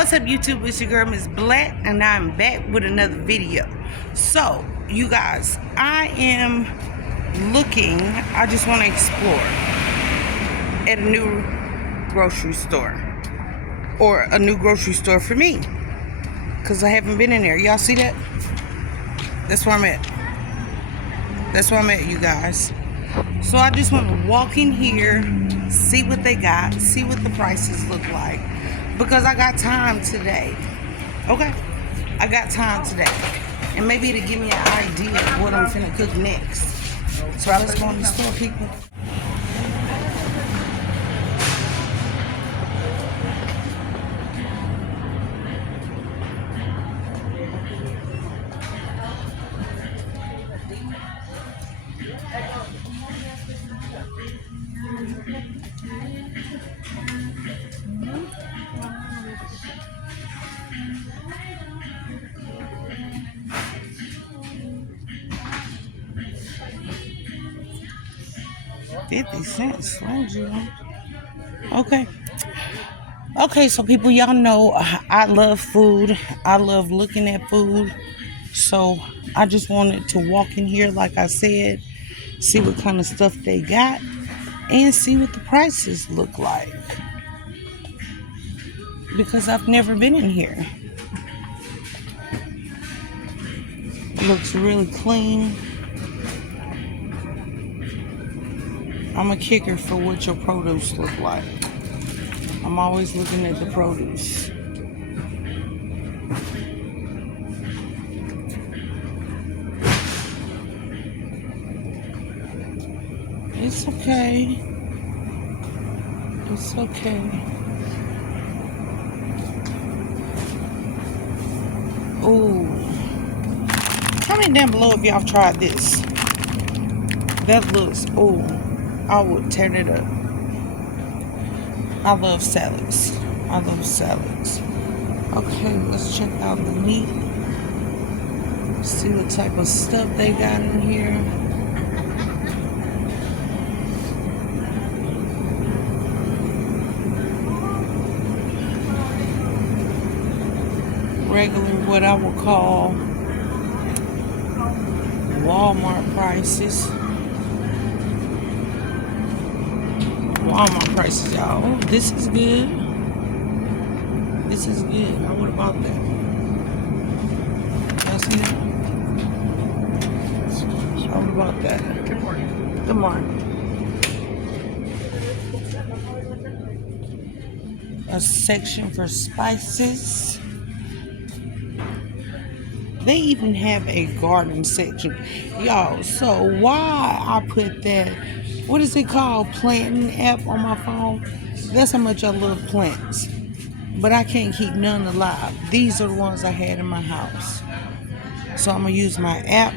What's up, YouTube? It's your girl Miss Black, and I'm back with another video. So you guys, I am looking, I just want to explore at a new grocery store, or a new grocery store for me, because I haven't been in there. Y'all see that? That's where I'm at. That's where I'm at, you guys. So I just want to walk in here, see what they got, see what the prices look like, because I got time today. Okay? I got time today. And maybe to give me an idea of what I'm finna cook next. So let's go in the store, people. $0.50, Slim Jim. Okay, so people, y'all know I love food. I love looking at food. So I just wanted to walk in here, like I said, see what kind of stuff they got, and see what the prices look like. Because I've never been in here. It looks really clean. I'm a kicker for what your produce look like. I'm always looking at the produce. It's okay. It's okay. Ooh. Comment down below if y'all tried this. That looks, ooh, I would tear it up. I love salads. I love salads. Okay, let's check out the meat. See what type of stuff they got in here. Regular, what I would call Walmart prices. Walmart prices, y'all. Oh, this is good. This is good. I would have bought that. Y'all see that? I would have bought that. Good morning. Good morning. A section for spices. They even have a garden section. Y'all, so why I put that, what is it called, planting app on my phone? That's how much I love plants. But I can't keep none alive. These are the ones I had in my house. So I'm going to use my app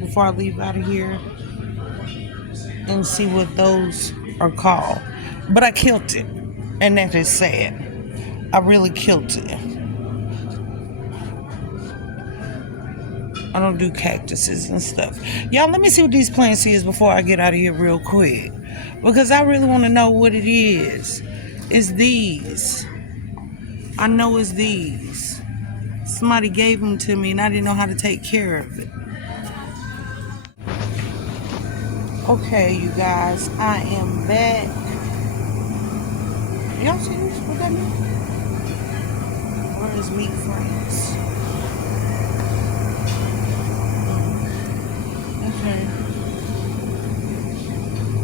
before I leave out of here and see what those are called. But I killed it. And that is sad. I really killed it. I don't do cactuses and stuff. Y'all, let me see what these plants is before I get out of here real quick. Because I really want to know what it is. It's these. I know it's these. Somebody gave them to me and I didn't know how to take care of it. Okay, you guys. I am back. Y'all see this? What that mean? Where is Meat Friends?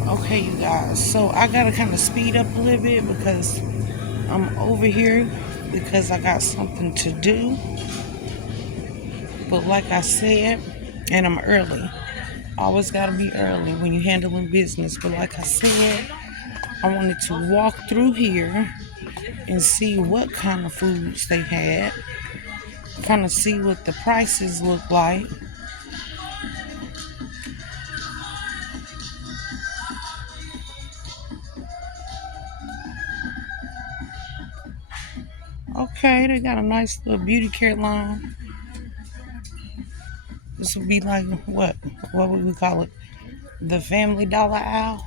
Okay, you guys, so I gotta kind of speed up a little bit because I'm over here because I got something to do. But like I said, and I'm early. Always gotta be early when you're handling business. But like I said, I wanted to walk through here and see what kind of foods they had. Kind of see what the prices look like. Okay, they got a nice little beauty care line. This would be like, what would we call it? The Family Dollar aisle.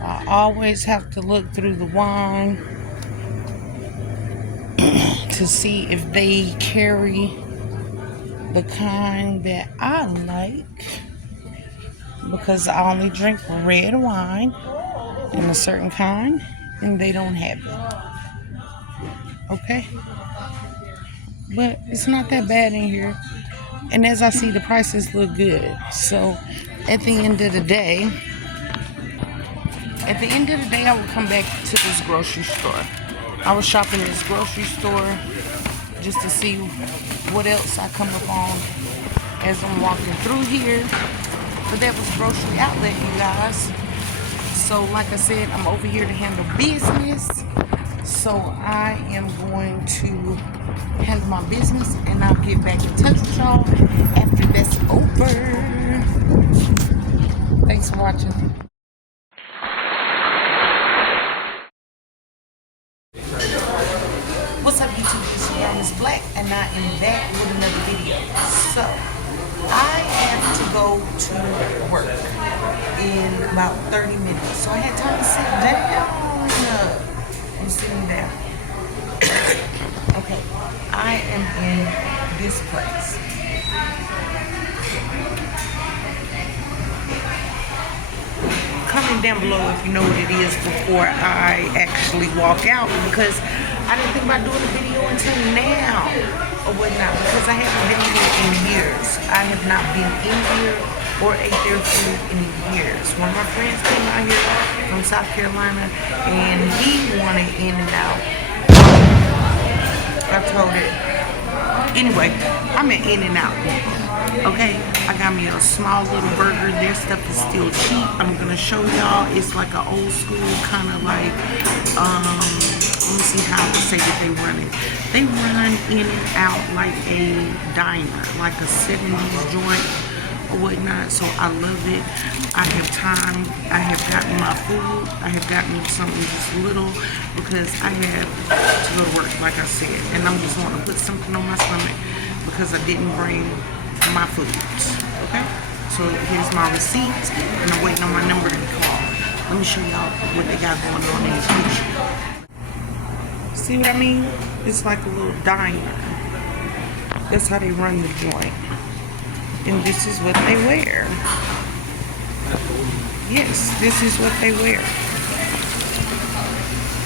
I always have to look through the wine to see if they carry the kind that I like, because I only drink red wine in a certain kind and they don't have it. Okay? But it's not that bad in here. And as I see, the prices look good. So at the end of the day, I will come back to this grocery store. I was shopping in this grocery store just to see what else I come up on as I'm walking through here. But that was grocery outlet, you guys. So like I said, I'm over here to handle business. So I am going to handle my business and I'll get back in touch with y'all after that's over. Thanks for watching. What's up, YouTube? It's your girl, Miss Black, and I am back with another video. So I have to go to work in about 30 minutes. So I had time to sit down. I'm sitting down. Okay, I am in this place. Comment down below if you know what it is before I actually walk out, because I didn't think about doing a video until now or whatnot, because I haven't been here in years. I have not been in here or ate their food in years. One of my friends came out here from South Carolina and he wanted In-N-Out. I told it. Anyway, I'm at In-N-Out. Okay, I got me a small little burger. Their stuff is still cheap. I'm gonna show y'all. It's like an old school kind of like, let me see how to say that they run it. They run In-N-Out like a diner, like a 70s joint or whatnot. So I love it. I have time. I have gotten my food. I have gotten something just little because I have to go to work, like I said. And I'm just want to put something on my stomach because I didn't bring my food. Okay? So here's my receipt and I'm waiting on my number to be called. Let me show y'all what they got going on in the kitchen. See what I mean? It's like a little diner. That's how they run the joint. And this is what they wear. Yes, this is what they wear.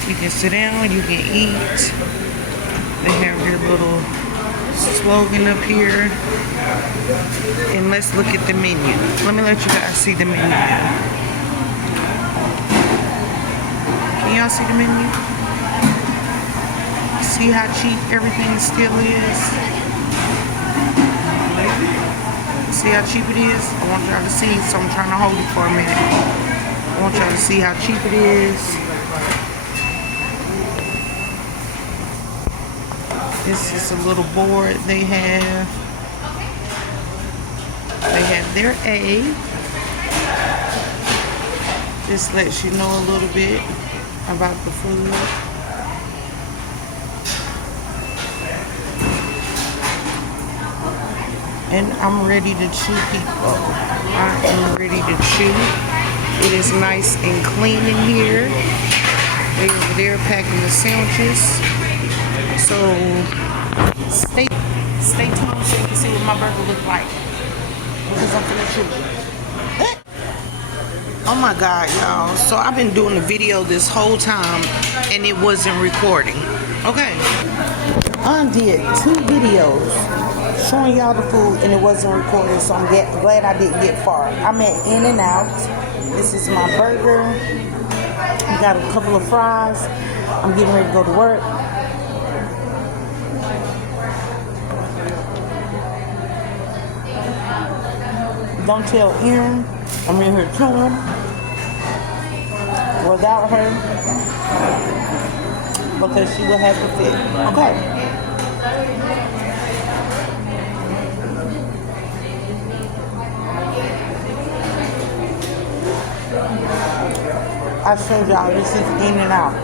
You can sit down, you can eat. They have their little slogan up here. And let's look at the menu. Let me let you guys see the menu. Can y'all see the menu? See how cheap everything still is? See how cheap it is? I want y'all to see, so I'm trying to hold it for a minute. I want y'all to see how cheap it is. This is a little board they have. They have their A. This lets you know a little bit about the food. And I'm ready to chew, people. I am ready to chew. It is nice and clean in here. They over there packing the sandwiches. So stay tuned so you can see what my burger looks like. Because I'm gonna chew. Oh my God, y'all. So I've been doing the video this whole time and it wasn't recording. Okay. I did 2 videos showing y'all the food and it wasn't recording, so I'm glad I didn't get far. I'm at In-N-Out. This is my burger. I got a couple of fries. I'm getting ready to go to work. Don't tell Erin I'm in here chilling without her because she will have to fit. Okay. I showed y'all this is In-N-Out.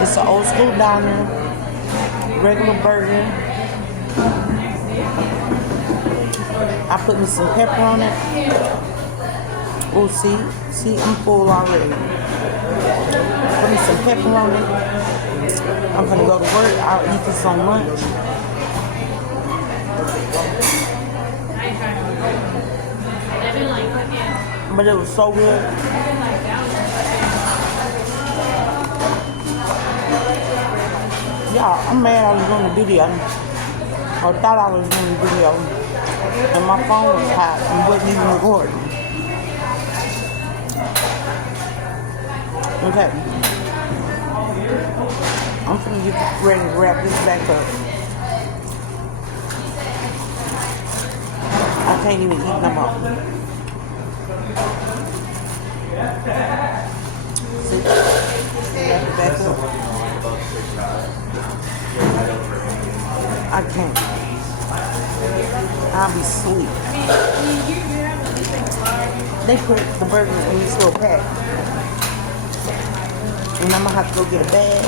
It's an old school diner, regular burger. I put me some pepper on it. Oh, see, I'm full already. Put me some pepper on it. I'm gonna go to work. I'll eat this on lunch. But it was so good. Yeah, I'm mad I was doing the video. Or thought I was doing the video. And my phone was hot and wasn't even recording. Okay. I'm gonna get ready to wrap this back up. I can't even eat no more. See? Wrap it back up. I can't. I'll be asleep. They put the burgers in this little pack. And I'm gonna have to go get a bag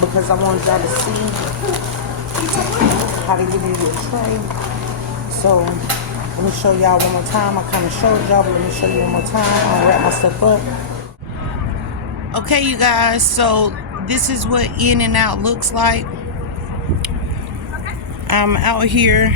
because I want y'all to see how to get into a tray. So let me show y'all one more time. I kind of showed y'all, but let me show you one more time. I'll wrap my stuff up. Okay, you guys, so this is what In-N-Out looks like. I'm out here